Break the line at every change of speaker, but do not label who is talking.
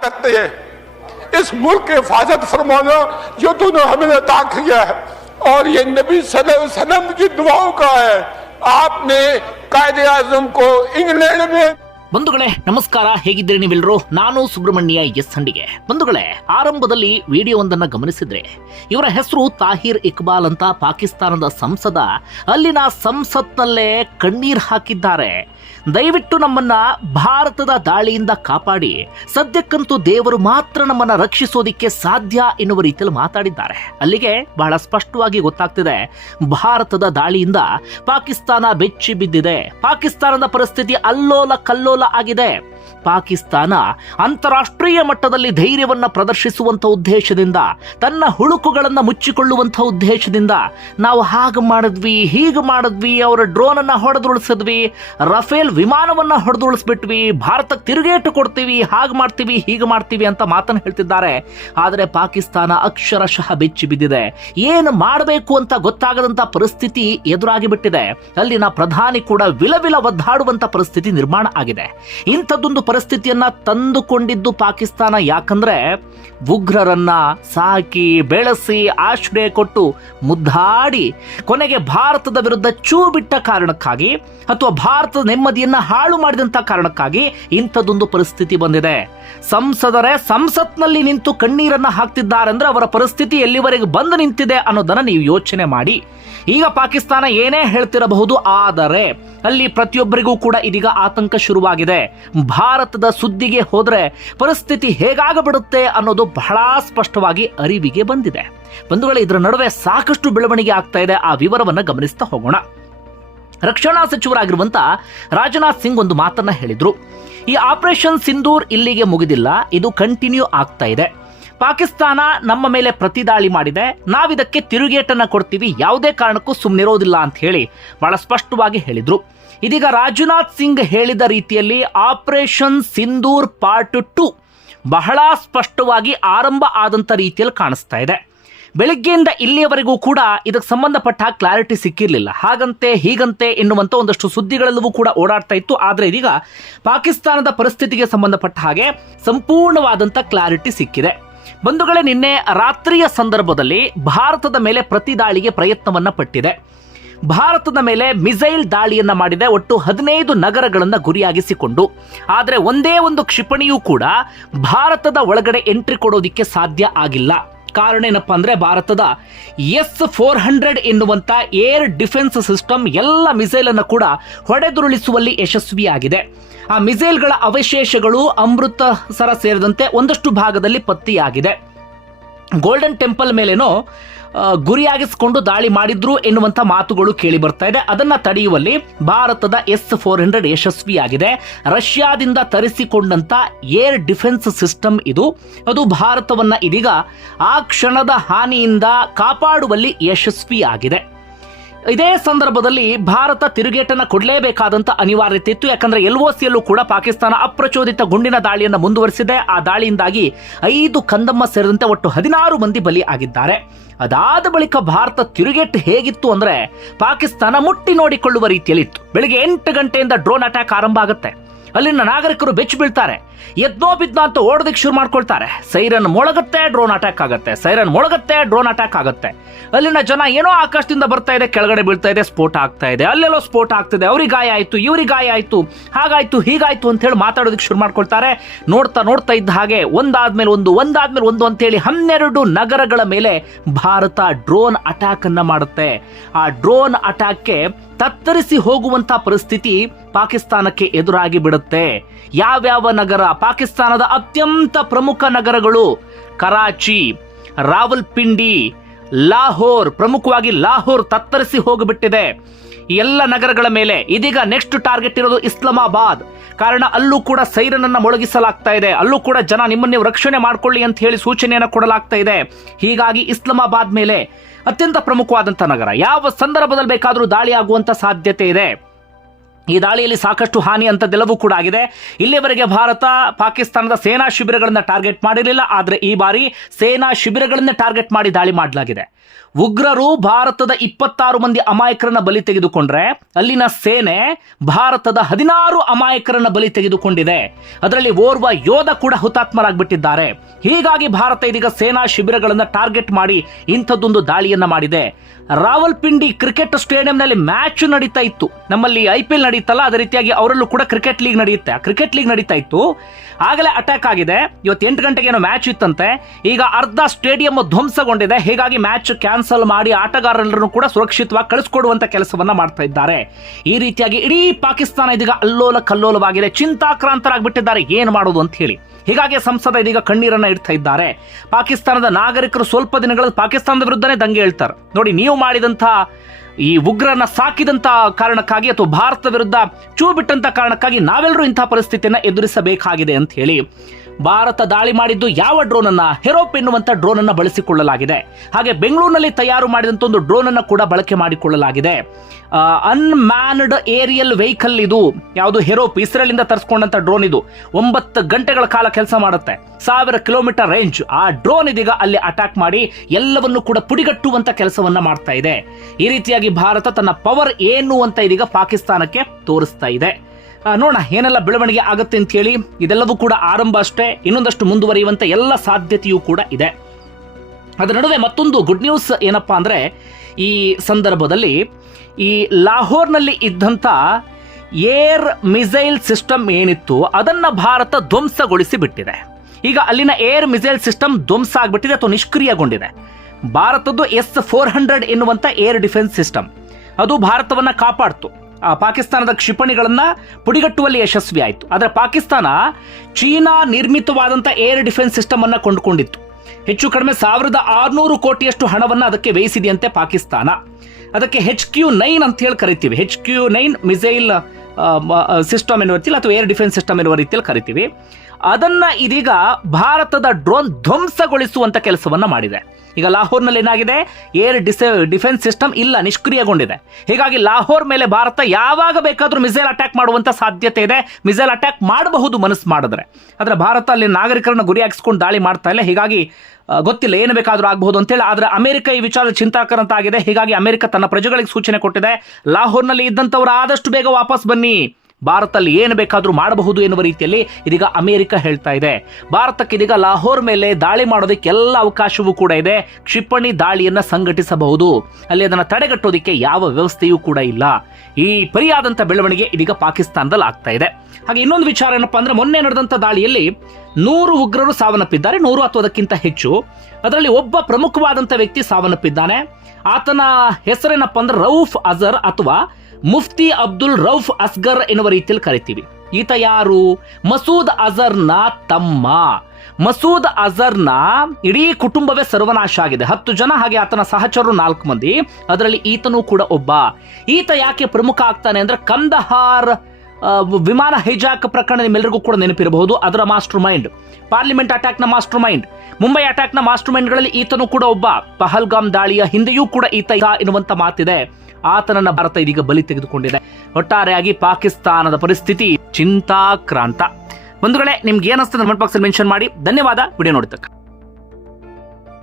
करते हैं इस मुल्क के हिफाजत फरमाना जो तूने हमें अता किया है और ये नबी सल्लल्लाहु अलैहि वसल्लम की दुआओं का है आपने कायदे आजम को इंग्लैंड में
ಬಂಧುಗಳೇ ನಮಸ್ಕಾರ ಹೇಗಿದ್ದೀರಿ ನೀವೆಲ್ಲರೂ ನಾನು ಸುಬ್ರಹ್ಮಣ್ಯ ಎಸ್ ಹಂಡಿಗೆ ಬಂಧುಗಳೇ ಆರಂಭದಲ್ಲಿ ವಿಡಿಯೋವೊಂದನ್ನು ಗಮನಿಸಿದ್ರೆ ಇವರ ಹೆಸರು ತಾಹಿರ್ ಇಕ್ಬಾಲ್ ಅಂತ ಪಾಕಿಸ್ತಾನದ ಸಂಸದ ಅಲ್ಲಿನ ಸಂಸತ್ನಲ್ಲೇ ಕಣ್ಣೀರ್ ಹಾಕಿದ್ದಾರೆ ದಯವಿಟ್ಟು ನಮ್ಮನ್ನ ಭಾರತದ ದಾಳಿಯಿಂದ ಕಾಪಾಡಿ. ಸದ್ಯಕ್ಕಂತೂ ದೇವರು ಮಾತ್ರ ನಮ್ಮನ್ನ ರಕ್ಷಿಸೋದಿಕ್ಕೆ ಸಾಧ್ಯ ಎನ್ನುವ ರೀತಿಯಲ್ಲಿ ಮಾತಾಡಿದ್ದಾರೆ. ಅಲ್ಲಿಗೆ ಬಹಳ ಸ್ಪಷ್ಟವಾಗಿ ಗೊತ್ತಾಗ್ತಿದೆ, ಭಾರತದ ದಾಳಿಯಿಂದ ಪಾಕಿಸ್ತಾನ ಬೆಚ್ಚಿ ಬಿದ್ದಿದೆ. ಪಾಕಿಸ್ತಾನದ ಪರಿಸ್ಥಿತಿ ಅಲ್ಲೋಲ ಕಲ್ಲೋಲ ಆಗಿದೆ. ಪಾಕಿಸ್ತಾನ ಅಂತಾರಾಷ್ಟ್ರೀಯ ಮಟ್ಟದಲ್ಲಿ ಧೈರ್ಯವನ್ನ ಪ್ರದರ್ಶಿಸುವಂತ ಉದ್ದೇಶದಿಂದ, ತನ್ನ ಹುಳುಕುಗಳನ್ನು ಮುಚ್ಚಿಕೊಳ್ಳುವಂಥ ಉದ್ದೇಶದಿಂದ ನಾವು ಹಾಗೆ ಮಾಡಿದ್ವಿ, ಹೀಗೆ ಮಾಡಿದ್ವಿ, ಅವರ ಡ್ರೋನ್ ಅನ್ನ ಹೊಡೆದುಳಿಸಿದ್ವಿ ರಫೇಲ್ ವಿಮಾನವನ್ನ ಹೊಡೆದುಳಿಸ್ಬಿಟ್ವಿ ಭಾರತಕ್ಕೆ ತಿರುಗೇಟು ಕೊಡ್ತೀವಿ, ಹಾಗೆ ಮಾಡ್ತೀವಿ, ಹೀಗೆ ಮಾಡ್ತೀವಿ ಅಂತ ಮಾತನ್ನು ಹೇಳ್ತಿದ್ದಾರೆ. ಆದರೆ ಪಾಕಿಸ್ತಾನ ಅಕ್ಷರಶಃ ಬೆಚ್ಚಿ ಬಿದ್ದಿದೆ. ಏನು ಮಾಡಬೇಕು ಅಂತ ಗೊತ್ತಾಗದಂತ ಪರಿಸ್ಥಿತಿ ಎದುರಾಗಿ ಬಿಟ್ಟಿದೆ. ಅಲ್ಲಿನ ಪ್ರಧಾನಿ ಕೂಡ ವಿಲವಿಲ ಒದ್ದಾಡುವಂಥ ಪರಿಸ್ಥಿತಿ ನಿರ್ಮಾಣ ಆಗಿದೆ. ಇಂಥದ್ದೊಂದು ಪರಿಸ್ಥಿತಿಯನ್ನ ತಂದುಕೊಂಡಿದ್ದು ಪಾಕಿಸ್ತಾನ. ಯಾಕಂದ್ರೆ ಉಗ್ರರನ್ನ ಸಾಕಿ, ಬೆಳೆಸಿ, ಆಶ್ರಯ ಕೊಟ್ಟು ಮುದ್ದಾಡಿ, ಕೊನೆಗೆ ಭಾರತದ ವಿರುದ್ಧ ಚೂ ಬಿಟ್ಟ ಕಾರಣಕ್ಕಾಗಿ ಅಥವಾ ಭಾರತದ ನೆಮ್ಮದಿಯನ್ನ ಹಾಳು ಮಾಡಿದಂತ ಕಾರಣಕ್ಕಾಗಿ ಇಂಥದ್ದೊಂದು ಪರಿಸ್ಥಿತಿ ಬಂದಿದೆ. ಸಂಸದರೇ ಸಂಸತ್ನಲ್ಲಿ ನಿಂತು ಕಣ್ಣೀರನ್ನ ಹಾಕ್ತಿದ್ದಾರೆ ಅಂದ್ರೆ ಅವರ ಪರಿಸ್ಥಿತಿ ಎಲ್ಲಿವರೆಗೆ ಬಂದು ನಿಂತಿದೆ ಅನ್ನೋದನ್ನ ನೀವು ಯೋಚನೆ ಮಾಡಿ. ಈಗ ಪಾಕಿಸ್ತಾನ ಏನೇ ಹೇಳ್ತಿರಬಹುದು, ಆದರೆ ಅಲ್ಲಿ ಪ್ರತಿಯೊಬ್ಬರಿಗೂ ಕೂಡ ಇದೀಗ ಆತಂಕ ಶುರುವಾಗಿದೆ. ಭಾರತದ ಸುದ್ದಿಗೆ ಹೋದರೆ ಪರಿಸ್ಥಿತಿ ಹೇಗಾಗಬಿಡುತ್ತೆ ಅನ್ನೋದು ಬಹಳ ಸ್ಪಷ್ಟವಾಗಿ ಅರಿವಿಗೆ ಬಂದಿದೆ. ಬಂಧುಗಳೇ, ಇದರ ನಡುವೆ ಸಾಕಷ್ಟು ಬೆಳವಣಿಗೆ ಆಗ್ತಾ ಇದೆ. ಆ ವಿವರವನ್ನು ಗಮನಿಸ್ತಾ ಹೋಗೋಣ. ರಕ್ಷಣಾ ಸಚಿವರಾಗಿರುವಂತ ರಾಜನಾಥ್ ಸಿಂಗ್ ಒಂದು ಮಾತನ್ನ ಹೇಳಿದ್ರು. ಈ ಆಪರೇಷನ್ ಸಿಂಧೂರ್ ಇಲ್ಲಿಗೆ ಮುಗಿದಿಲ್ಲ. ಇದು ಕಂಟಿನ್ಯೂ ಆಗ್ತಾ ಇದೆ. ಪಾಕಿಸ್ತಾನ ನಮ್ಮ ಮೇಲೆ ಪ್ರತಿದಾಳಿ ಮಾಡಿದೆ. ನಾವಿದಕ್ಕೆ ತಿರುಗೇಟನ್ನು ಕೊಡ್ತೀವಿ. ಯಾವುದೇ ಕಾರಣಕ್ಕೂ ಸುಮ್ಮನಿರೋದಿಲ್ಲ ಅಂತ ಹೇಳಿ ಬಹಳ ಸ್ಪಷ್ಟವಾಗಿ ಹೇಳಿದರು. ಇದೀಗ ರಾಜನಾಥ್ ಸಿಂಗ್ ಹೇಳಿದ ರೀತಿಯಲ್ಲಿ ಆಪರೇಷನ್ ಸಿಂಧೂರ್ ಪಾರ್ಟ್ ಟು ಬಹಳ ಸ್ಪಷ್ಟವಾಗಿ ಆರಂಭ ಆದಂಥ ರೀತಿಯಲ್ಲಿ ಕಾಣಿಸ್ತಾ ಇದೆ. ಬೆಳಿಗ್ಗೆಯಿಂದ ಇಲ್ಲಿಯವರೆಗೂ ಕೂಡ ಇದಕ್ಕೆ ಸಂಬಂಧಪಟ್ಟ ಕ್ಲಾರಿಟಿ ಸಿಕ್ಕಿರಲಿಲ್ಲ. ಹಾಗಂತೆ, ಹೀಗಂತೆ ಎನ್ನುವಂಥ ಒಂದಷ್ಟು ಸುದ್ದಿಗಳೆಲ್ಲವೂ ಕೂಡ ಓಡಾಡ್ತಾ ಇತ್ತು. ಆದರೆ ಇದೀಗ ಪಾಕಿಸ್ತಾನದ ಪರಿಸ್ಥಿತಿಗೆ ಸಂಬಂಧಪಟ್ಟ ಹಾಗೆ ಸಂಪೂರ್ಣವಾದಂಥ ಕ್ಲಾರಿಟಿ ಸಿಕ್ಕಿದೆ. ಬಂಧುಗಳೇ, ನಿನ್ನೆ ರಾತ್ರಿಯ ಸಂದರ್ಭದಲ್ಲಿ ಭಾರತದ ಮೇಲೆ ಪ್ರತಿದಾಳಿಗೆ ಪ್ರಯತ್ನವನ್ನ ಪಟ್ಟಿದೆ. ಭಾರತದ ಮೇಲೆ ಮಿಸೈಲ್ ದಾಳಿಯನ್ನ ಮಾಡಿದೆ, ಒಟ್ಟು ಹದಿನೈದು ನಗರಗಳನ್ನು ಗುರಿಯಾಗಿಸಿಕೊಂಡು. ಆದರೆ ಒಂದೇ ಒಂದು ಕ್ಷಿಪಣಿಯೂ ಕೂಡ ಭಾರತದ ಒಳಗಡೆ ಎಂಟ್ರಿ ಕೊಡೋದಿಕ್ಕೆ ಸಾಧ್ಯ ಆಗಿಲ್ಲ. ಕಾರಣ ಏನಪ್ಪ ಅಂದರೆ ಭಾರತದ ಎಸ್ ಫೋರ್ ಹಂಡ್ರೆಡ್ ಎನ್ನುವಂಥ ಏರ್ ಡಿಫೆನ್ಸ್ ಸಿಸ್ಟಮ್ ಎಲ್ಲ ಮಿಸೈಲನ್ನು ಕೂಡ ಹೊಡೆದುರುಳಿಸುವಲ್ಲಿ ಯಶಸ್ವಿಯಾಗಿದೆ. ಆ ಮಿಸೈಲ್ಗಳ ಅವಶೇಷಗಳು ಅಮೃತಸರ ಸೇರಿದಂತೆ ಒಂದಷ್ಟು ಭಾಗದಲ್ಲಿ ಪತ್ತೆಯಾಗಿದೆ. ಗೋಲ್ಡನ್ ಟೆಂಪಲ್ ಮೇಲೇನೋ ಗುರಿಯಾಗಿಸಿಕೊಂಡು ದಾಳಿ ಮಾಡಿದ್ರು ಎನ್ನುವಂತ ಮಾತುಗಳು ಕೇಳಿ ಬರ್ತಾ ಇದೆ. ಅದನ್ನ ತಡೆಯುವಲ್ಲಿ ಭಾರತದ ಎಸ್ ಫೋರ್ ಹಂಡ್ರೆಡ್ ಯಶಸ್ವಿಯಾಗಿದೆ. ರಷ್ಯಾದಿಂದ ತರಿಸಿಕೊಂಡಂತ ಏರ್ ಡಿಫೆನ್ಸ್ ಸಿಸ್ಟಮ್ ಇದು. ಅದು ಭಾರತವನ್ನ ಇದೀಗ ಆ ಕ್ಷಣದ ಹಾನಿಯಿಂದ ಕಾಪಾಡುವಲ್ಲಿ ಯಶಸ್ವಿಯಾಗಿದೆ. ಇದೇ ಸಂದರ್ಭದಲ್ಲಿ ಭಾರತ ತಿರುಗೇಟನ್ನ ಕೊಡಲೇಬೇಕಾದಂತ ಅನಿವಾರ್ಯತೆ ಇತ್ತು ಯಾಕಂದ್ರೆ ಎಲ್ಒಸಿಯಲ್ಲೂ ಕೂಡ ಪಾಕಿಸ್ತಾನ ಅಪ್ರಚೋದಿತ ಗುಂಡಿನ ದಾಳಿಯನ್ನು ಮುಂದುವರಿಸಿದೆ. ಆ ದಾಳಿಯಿಂದಾಗಿ ಐದು ಕಂದಮ್ಮ ಸೇರಿದಂತೆ ಒಟ್ಟು ಹದಿನಾರು ಮಂದಿ ಬಲಿ ಆಗಿದ್ದಾರೆ ಅದಾದ ಬಳಿಕ ಭಾರತ ತಿರುಗೇಟು ಹೇಗಿತ್ತು ಅಂದ್ರೆ ಪಾಕಿಸ್ತಾನ ಮುಟ್ಟಿ ನೋಡಿಕೊಳ್ಳುವ ರೀತಿಯಲ್ಲಿ ಇತ್ತು ಬೆಳಿಗ್ಗೆ ಎಂಟು ಗಂಟೆಯಿಂದ ಡ್ರೋನ್ ಅಟ್ಯಾಕ್ ಆರಂಭ ಆಗುತ್ತೆ. ಅಲ್ಲಿನ ನಾಗರಿಕರು ಬೆಚ್ಚಿ ಬೀಳ್ತಾರೆ. ಎದ್ನೋ ಬಿದ್ನೋ ಅಂತ ಓಡೋದಕ್ಕೆ ಶುರು ಮಾಡ್ಕೊಳ್ತಾರೆ. ಸೈರನ್ ಮೊಳಗತ್ತೆ, ಡ್ರೋನ್ ಅಟ್ಯಾಕ್ ಆಗುತ್ತೆ. ಸೈರನ್ ಮೊಳಗತ್ತೆ, ಡ್ರೋನ್ ಅಟ್ಯಾಕ್ ಆಗುತ್ತೆ. ಅಲ್ಲಿನ ಜನ ಏನೋ ಆಕಾಶದಿಂದ ಬರ್ತಾ ಇದೆ, ಕೆಳಗಡೆ ಬೀಳ್ತಾ ಇದೆ, ಸ್ಫೋಟ ಆಗ್ತಾ ಇದೆ. ಅಲ್ಲೆಲ್ಲೋ ಸ್ಫೋಟ ಆಗ್ತಿದೆ. ಅವ್ರಿಗೆ ಗಾಯ ಆಯಿತು, ಇವ್ರಿಗೆ ಗಾಯ ಆಯಿತು, ಹಾಗಾಯ್ತು, ಹೀಗಾಯ್ತು ಅಂತ ಹೇಳಿ ಮಾತಾಡೋದಕ್ಕೆ ಶುರು ಮಾಡ್ಕೊಳ್ತಾರೆ. ನೋಡ್ತಾ ನೋಡ್ತಾ ಇದ್ದ ಹಾಗೆ ಒಂದಾದ್ಮೇಲೆ ಒಂದು ಒಂದಾದ್ಮೇಲೆ ಒಂದು ಅಂತೇಳಿ ಹನ್ನೆರಡು ನಗರಗಳ ಮೇಲೆ ಭಾರತ ಡ್ರೋನ್ ಅಟ್ಯಾಕ್ ಅನ್ನ ಮಾಡುತ್ತೆ. ಆ ಡ್ರೋನ್ ಅಟ್ಯಾಕ್ಗೆ ತತ್ತರಿಸಿ ಹೋಗುವಂತ ಪರಿಸ್ಥಿತಿ ಪಾಕಿಸ್ತಾನಕ್ಕೆ ಎದುರಾಗಿ ಬಿಡುತ್ತೆ. ಯಾವ್ಯಾವ ನಗರ? ಪಾಕಿಸ್ತಾನದ ಅತ್ಯಂತ ಪ್ರಮುಖ ನಗರಗಳು ಕರಾಚಿ ರಾವಲ್ಪಿಂಡಿ ಲಾಹೋರ್, ಪ್ರಮುಖವಾಗಿ ಲಾಹೋರ್ ತತ್ತರಿಸಿ ಹೋಗಿಬಿಟ್ಟಿದೆ. ಎಲ್ಲ ನಗರಗಳ ಮೇಲೆ ಇದೀಗ ನೆಕ್ಸ್ಟ್ ಟಾರ್ಗೆಟ್ ಇರೋದು ಇಸ್ಲಾಮಾಬಾದ್. ಕಾರಣ ಅಲ್ಲೂ ಕೂಡ ಸೈರನನ್ನ ಮೊಳಗಿಸಲಾಗ್ತಾ ಇದೆ. ಅಲ್ಲೂ ಕೂಡ ಜನ ನಿಮ್ಮನ್ನ ರಕ್ಷಣೆ ಮಾಡಿಕೊಳ್ಳಿ ಅಂತ ಹೇಳಿ ಸೂಚನೆಯನ್ನು ಕೊಡಲಾಗ್ತಾ ಇದೆ. ಹೀಗಾಗಿ ಇಸ್ಲಾಮಾಬಾದ್ ಮೇಲೆ ಅತ್ಯಂತ ಪ್ರಮುಖವಾದಂಥ ನಗರ. ಯಾವ ಸಂದರ್ಭದಲ್ಲಿ ಬೇಕಾದರೂ ದಾಳಿ ಆಗುವಂಥ ಸಾಧ್ಯತೆ ಇದೆ. ಈ ದಾಳಿಯಲ್ಲಿ ಸಾಕಷ್ಟು ಹಾನಿ ಅಂತದ್ದೆಲ್ಲವೂ ಕೂಡ ಆಗಿದೆ. ಇಲ್ಲಿಯವರೆಗೆ ಭಾರತ ಪಾಕಿಸ್ತಾನದ ಸೇನಾ ಶಿಬಿರಗಳನ್ನು ಟಾರ್ಗೆಟ್ ಮಾಡಿರಲಿಲ್ಲ. ಆದರೆ ಈ ಬಾರಿ ಸೇನಾ ಶಿಬಿರಗಳನ್ನೇ ಟಾರ್ಗೆಟ್ ಮಾಡಿ ದಾಳಿ ಮಾಡಲಾಗಿದೆ. ಉಗ್ರರು ಭಾರತದ ಇಪ್ಪತ್ತಾರು ಮಂದಿ ಅಮಾಯಕರನ್ನ ಬಲಿ ತೆಗೆದುಕೊಂಡ್ರೆ ಅಲ್ಲಿನ ಸೇನೆ ಭಾರತದ ಹದಿನಾರು ಅಮಾಯಕರನ್ನ ಬಲಿ ತೆಗೆದುಕೊಂಡಿದೆ. ಅದರಲ್ಲಿ ಓರ್ವ ಯೋಧ ಕೂಡ ಹುತಾತ್ಮರಾಗ್ಬಿಟ್ಟಿದ್ದಾರೆ. ಹೀಗಾಗಿ ಭಾರತ ಇದೀಗ ಸೇನಾ ಶಿಬಿರಗಳನ್ನ ಟಾರ್ಗೆಟ್ ಮಾಡಿ ಇಂಥದ್ದೊಂದು ದಾಳಿಯನ್ನ ಮಾಡಿದೆ. ರಾವಲ್ಪಿಂಡಿ ಕ್ರಿಕೆಟ್ ಸ್ಟೇಡಿಯಂನಲ್ಲಿ ಮ್ಯಾಚ್ ನಡೀತಾ ಇತ್ತು. ನಮ್ಮಲ್ಲಿ ಐ ನಡೀತಲ್ಲ ಅದೇ ರೀತಿಯಾಗಿ ಅವರಲ್ಲೂ ಕೂಡ ಕ್ರಿಕೆಟ್ ಲೀಗ್ ನಡೆಯುತ್ತೆ. ಆ ಕ್ರಿಕೆಟ್ ಲೀಗ್ ನಡೀತಾ ಇತ್ತು. ಆಗಲೇ ಅಟ್ಯಾಕ್ ಆಗಿದೆ. ಇವತ್ತು ಎಂಟು ಗಂಟೆಗೆ ಏನೋ ಮ್ಯಾಚ್ ಇತ್ತಂತೆ. ಈಗ ಅರ್ಧ ಸ್ಟೇಡಿಯಂ ಧ್ವಂಸಗೊಂಡಿದೆ. ಹೀಗಾಗಿ ಮ್ಯಾಚ್ ಕ್ಯಾನ್ಸಲ್ ಮಾಡಿ ಆಟಗಾರರೆಲ್ಲರನ್ನು ಕೂಡ ಸುರಕ್ಷಿತವಾಗಿ ಕಳಿಸ್ಕೊಡುವಂತ ಕೆಲಸವನ್ನ ಮಾಡ್ತಾ ಇದ್ದಾರೆ. ಈ ರೀತಿಯಾಗಿ ಇಡೀ ಪಾಕಿಸ್ತಾನ ಇದೀಗ ಅಲ್ಲೋಲ ಕಲ್ಲೋಲವಾಗಿದೆ ಚಿಂತಾಕ್ರಾಂತರಾಗ್ಬಿಟ್ಟಿದ್ದಾರೆ. ಏನು ಮಾಡೋದು ಅಂತ ಹೇಳಿ. ಹೀಗಾಗಿ ಸಂಸದ ಇದೀಗ ಕಣ್ಣೀರನ್ನ ಇಡ್ತಾ ಇದ್ದಾರೆ. ಪಾಕಿಸ್ತಾನದ ನಾಗರಿಕರು ಸ್ವಲ್ಪ ದಿನಗಳಲ್ಲಿ ಪಾಕಿಸ್ತಾನದ ವಿರುದ್ಧನೇ ದಂಗೆ ಹೇಳ್ತಾರೆ. ನೋಡಿ, ನೀವು ಮಾಡಿದಂಥ ಈ ಉಗ್ರನ ಸಾಕಿದಂತ ಕಾರಣಕ್ಕಾಗಿ ಅಥವಾ ಭಾರತ ವಿರುದ್ಧ ಚೂ ಬಿಟ್ಟಂತ ಕಾರಣಕ್ಕಾಗಿ ನಾವೆಲ್ಲರೂ ಇಂತಹ ಪರಿಸ್ಥಿತಿಯನ್ನ ಎದುರಿಸಬೇಕಾಗಿದೆ ಅಂತ ಹೇಳಿ ಭಾರತ ದಾಳಿ ಮಾಡಿದ್ದು ಯಾವ ಡ್ರೋನ್ ಅನ್ನ ಹೆರೋಪ್ ಎನ್ನುವಂತ ಡ್ರೋನ್ ಅನ್ನ ಬಳಸಿಕೊಳ್ಳಲಾಗಿದೆ. ಹಾಗೆ ಬೆಂಗಳೂರಿನಲ್ಲಿ ತಯಾರು ಮಾಡಿದಂತ ಒಂದು ಡ್ರೋನ್ ಅನ್ನ ಕೂಡ ಬಳಕೆ ಮಾಡಿಕೊಳ್ಳಲಾಗಿದೆ. ಅನ್ಮ್ಯಾನ್ಡ್ ಏರಿಯಲ್ ವೆಹಿಕಲ್ ಇದು. ಯಾವುದು? ಹೆರೋಪ್ ಇಸ್ರೇಲ್ ಇಂದ ತರಿಸ್ಕೊಂಡಂತ ಡ್ರೋನ್ ಇದು. ಒಂಬತ್ತು ಗಂಟೆಗಳ ಕಾಲ ಕೆಲಸ ಮಾಡುತ್ತೆ. ಸಾವಿರ ಕಿಲೋಮೀಟರ್ ರೇಂಜ್ ಆ ಡ್ರೋನ್ ಇದೀಗ ಅಲ್ಲಿ ಅಟ್ಯಾಕ್ ಮಾಡಿ ಎಲ್ಲವನ್ನು ಕೂಡ ಪುಡಿಗಟ್ಟುವಂತ ಕೆಲಸವನ್ನ ಮಾಡ್ತಾ ಇದೆ. ಈ ರೀತಿಯಾಗಿ ಭಾರತ ತನ್ನ ಪವರ್ ಏನು ಅಂತ ಇದೀಗ ಪಾಕಿಸ್ತಾನಕ್ಕೆ ತೋರಿಸ್ತಾ ಇದೆ. ನೋಡೋಣ, ಏನೆಲ್ಲ ಬೆಳವಣಿಗೆ ಆಗುತ್ತೆ ಅಂತ ಹೇಳಿ ಇದೆಲ್ಲವೂ ಕೂಡ ಆರಂಭ ಅಷ್ಟೇ. ಇನ್ನೊಂದಷ್ಟು ಮುಂದುವರಿಯುವಂತ ಎಲ್ಲ ಸಾಧ್ಯತೆಯೂ ಕೂಡ ಇದೆ. ಅದರ ನಡುವೆ ಮತ್ತೊಂದು ಗುಡ್ ನ್ಯೂಸ್ ಏನಪ್ಪಾ ಅಂದ್ರೆ, ಈ ಸಂದರ್ಭದಲ್ಲಿ ಈ ಲಾಹೋರ್ನಲ್ಲಿ ಇದ್ದಂಥ ಏರ್ ಮಿಸೈಲ್ ಸಿಸ್ಟಮ್ ಏನಿತ್ತು, ಅದನ್ನ ಭಾರತ ಧ್ವಂಸಗೊಳಿಸಿ ಬಿಟ್ಟಿದೆ. ಈಗ ಅಲ್ಲಿನ ಏರ್ ಮಿಸೈಲ್ ಸಿಸ್ಟಮ್ ಧ್ವಂಸ ಆಗಿಬಿಟ್ಟಿದೆ ಅಥವಾ ನಿಷ್ಕ್ರಿಯಗೊಂಡಿದೆ. ಭಾರತದ್ದು ಎಸ್ ಫೋರ್ ಹಂಡ್ರೆಡ್ ಎನ್ನುವಂಥ ಏರ್ ಡಿಫೆನ್ಸ್ ಸಿಸ್ಟಮ್. ಅದು ಭಾರತವನ್ನ ಕಾಪಾಡ್ತು. ಪಾಕಿಸ್ತಾನದ ಕ್ಷಿಪಣಿಗಳನ್ನ ಪುಡಿಗಟ್ಟುವಲ್ಲಿ ಯಶಸ್ವಿ ಆಯಿತು ಆದರೆ ಪಾಕಿಸ್ತಾನ ಚೀನಾ ನಿರ್ಮಿತವಾದಂಥ ಏರ್ ಡಿಫೆನ್ಸ್ ಸಿಸ್ಟಮ್ ಅನ್ನ ಕೊಂಡುಕೊಂಡಿತ್ತು. ಹೆಚ್ಚು ಕಡಿಮೆ ಸಾವಿರದ ಆರುನೂರು ಕೋಟಿಯಷ್ಟು ಹಣವನ್ನು ಅದಕ್ಕೆ ವ್ಯಯಿಸಿದೆಯಂತೆ ಪಾಕಿಸ್ತಾನ. ಅದಕ್ಕೆ ಹೆಚ್ ಕ್ಯೂ ನೈನ್ ಅಂತ ಹೇಳಿ ಕರಿತೀವಿ. H Q nine missile system ಎನ್ನುವ ರೀತಿಯಲ್ಲಿ ಅಥವಾ ಏರ್ ಡಿಫೆನ್ಸ್ ಸಿಸ್ಟಮ್ ಎನ್ನುವ ರೀತಿಯಲ್ಲಿ ಕರಿತೀವಿ. ಅದನ್ನ ಇದೀಗ ಭಾರತದ ಡ್ರೋನ್ ಧ್ವಂಸಗೊಳಿಸುವಂತ ಕೆಲಸವನ್ನ ಮಾಡಿದೆ. ಈಗ ಲಾಹೋರ್ನಲ್ಲಿ ಏನಾಗಿದೆ? ಏರ್ ಡಿಸೆ, ಡಿಫೆನ್ಸ್ ಸಿಸ್ಟಮ್ ಇಲ್ಲ, ನಿಷ್ಕ್ರಿಯಗೊಂಡಿದೆ. ಹೀಗಾಗಿ ಲಾಹೋರ್ ಮೇಲೆ ಭಾರತ ಯಾವಾಗ ಬೇಕಾದರೂ ಮಿಸೈಲ್ ಅಟ್ಯಾಕ್ ಮಾಡುವಂತ ಸಾಧ್ಯತೆ ಇದೆ. ಮಿಸೈಲ್ ಅಟ್ಯಾಕ್ ಮಾಡಬಹುದು ಮನಸ್ಸು ಮಾಡಿದ್ರೆ. ಆದರೆ ಭಾರತ ಅಲ್ಲಿ ನಾಗರಿಕರನ್ನ ಗುರಿಯಾಗಿಸ್ಕೊಂಡು ದಾಳಿ ಮಾಡ್ತಾ ಇಲ್ಲ. ಹೀಗಾಗಿ ಗೊತ್ತಿಲ್ಲ, ಏನು ಬೇಕಾದರೂ ಆಗಬಹುದು ಅಂತೇಳಿ. ಆದರೆ ಅಮೆರಿಕ ಈ ವಿಚಾರ ಚಿಂತಾಕರಂತಾಗಿದೆ. ಹೀಗಾಗಿ ಅಮೆರಿಕ ತನ್ನ ಪ್ರಜೆಗಳಿಗೆ ಸೂಚನೆ ಕೊಟ್ಟಿದೆ. ಲಾಹೋರ್ನಲ್ಲಿ ಇದ್ದಂಥವ್ರು ಆದಷ್ಟು ಬೇಗ ವಾಪಸ್ ಬನ್ನಿ. ಭಾರತದಲ್ಲಿ ಏನು ಬೇಕಾದರೂ ಮಾಡಬಹುದು ಎನ್ನುವ ರೀತಿಯಲ್ಲಿ ಇದೀಗ ಅಮೆರಿಕ ಹೇಳ್ತಾ ಇದೆ. ಭಾರತಕ್ಕೆ ಇದೀಗ ಲಾಹೋರ್ ಮೇಲೆ ದಾಳಿ ಮಾಡೋದಕ್ಕೆ ಎಲ್ಲ ಅವಕಾಶವೂ ಕೂಡ ಇದೆ. ಕ್ಷಿಪಣಿ ದಾಳಿಯನ್ನು ಸಂಘಟಿಸಬಹುದು. ಅಲ್ಲಿ ಅದನ್ನು ತಡೆಗಟ್ಟೋದಕ್ಕೆ ಯಾವ ವ್ಯವಸ್ಥೆಯೂ ಕೂಡ ಇಲ್ಲ. ಈ ಪರಿಯಾದಂಥ ಬೆಳವಣಿಗೆ ಇದೀಗ ಪಾಕಿಸ್ತಾನದಲ್ಲಿ ಆಗ್ತಾ ಇದೆ. ಹಾಗೆ ಇನ್ನೊಂದು ವಿಚಾರ ಏನಪ್ಪಾ ಅಂದ್ರೆ ಮೊನ್ನೆ ನಡೆದಂಥ ದಾಳಿಯಲ್ಲಿ ನೂರು ಉಗ್ರರು ಸಾವನ್ನಪ್ಪಿದ್ದಾರೆ. ನೂರು ಅಥವಾ ಅದಕ್ಕಿಂತ ಹೆಚ್ಚು. ಅದರಲ್ಲಿ ಒಬ್ಬ ಪ್ರಮುಖವಾದಂಥ ವ್ಯಕ್ತಿ ಸಾವನ್ನಪ್ಪಿದ್ದಾನೆ. ಆತನ ಹೆಸರೇನಪ್ಪ ಅಂದ್ರೆ ರೌಫ್ ಅಜರ್ ಅಥವಾ ಮುಫ್ತಿ ಅಬ್ದುಲ್ ರೌಫ್ ಅಸ್ಗರ್ ಎನ್ನುವ ರೀತಿಯಲ್ಲಿ ಕರಿತೀವಿ. ಈತ ಯಾರು? ಮಸೂದ್ ಅಜರ್ನ ತಮ್ಮ. ಮಸೂದ್ ಅಜರ್ನ ಇಡೀ ಕುಟುಂಬವೇ ಸರ್ವನಾಶ ಆಗಿದೆ. ಹತ್ತು ಜನ ಹಾಗೆ ಆತನ ಸಹಚರರು ನಾಲ್ಕು ಮಂದಿ. ಅದರಲ್ಲಿ ಈತನೂ ಕೂಡ ಒಬ್ಬ. ಈತ ಯಾಕೆ ಪ್ರಮುಖ ಆಗ್ತಾನೆ ಅಂದ್ರೆ ಕಂದಹಾರ್ ವಿಮಾನ ಹೈಜಾಕ್ ಪ್ರಕರಣ ನಿಮ್ಮೆಲ್ಲರಿಗೂ ಕೂಡ ನೆನಪಿರಬಹುದು. ಅದರ ಮಾಸ್ಟರ್ ಮೈಂಡ್ ಪಾರ್ಲಿಮೆಂಟ್ ಅಟ್ಯಾಕ್ನ ಮಾಸ್ಟರ್ ಮೈಂಡ್ ಮುಂಬೈ ಅಟ್ಯಾಕ್ನ ಮಾಸ್ಟರ್ ಮೈಂಡ್ಗಳಲ್ಲಿ ಈತನು ಕೂಡ ಒಬ್ಬ ಪಹಲ್ಗಾಮ್ ದಾಳಿಯ ಹಿಂದೆಯೂ ಕೂಡ ಈತ ಎನ್ನುವಂತ ಮಾತಿದೆ. ಆತನನ್ನ ಭಾರತ ಇದೀಗ ಬಲಿ ತೆಗೆದುಕೊಂಡಿದೆ. ಒಟ್ಟಾರೆಯಾಗಿ ಪಾಕಿಸ್ತಾನದ ಪರಿಸ್ಥಿತಿ ಚಿಂತಾಕ್ರಾಂತ. ಬಂಧುಗಳೇ, ನಿಮ್ಗೆ ಏನಿಸ್ತದೆ ಕಮೆಂಟ್ ಬಾಕ್ಸ್ ಮೆನ್ಷನ್ ಮಾಡಿ. ಧನ್ಯವಾದ. ವಿಡಿಯೋ ನೋಡಿದ್ದಕ್ಕೆ.